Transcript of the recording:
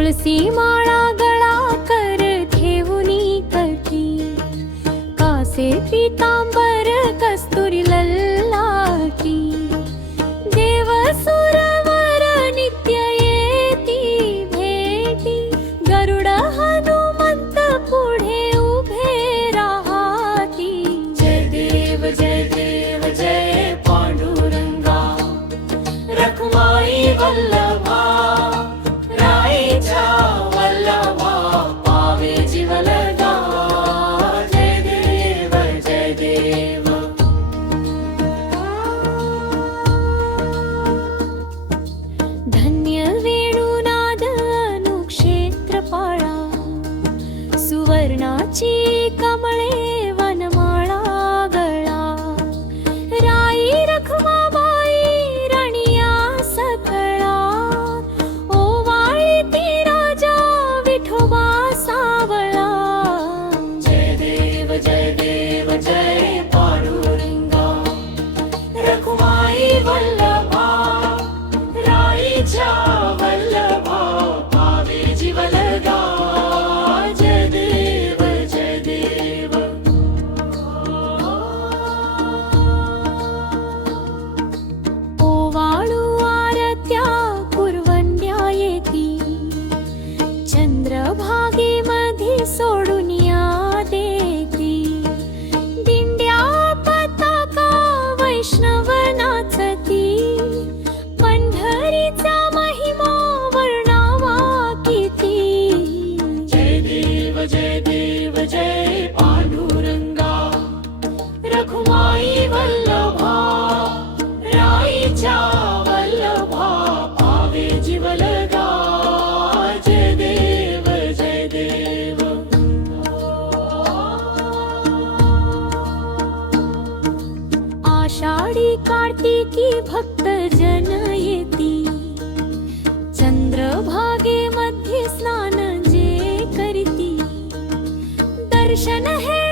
તુલસી માળા ગળા કર થેવુની કરકી કાસે પ્રીતાંબર सुवर्णाची कमळे गावी कार्तिकी भक्त जन येती। चंद्रभागे मध्ये स्नान जे करती। दर्शन है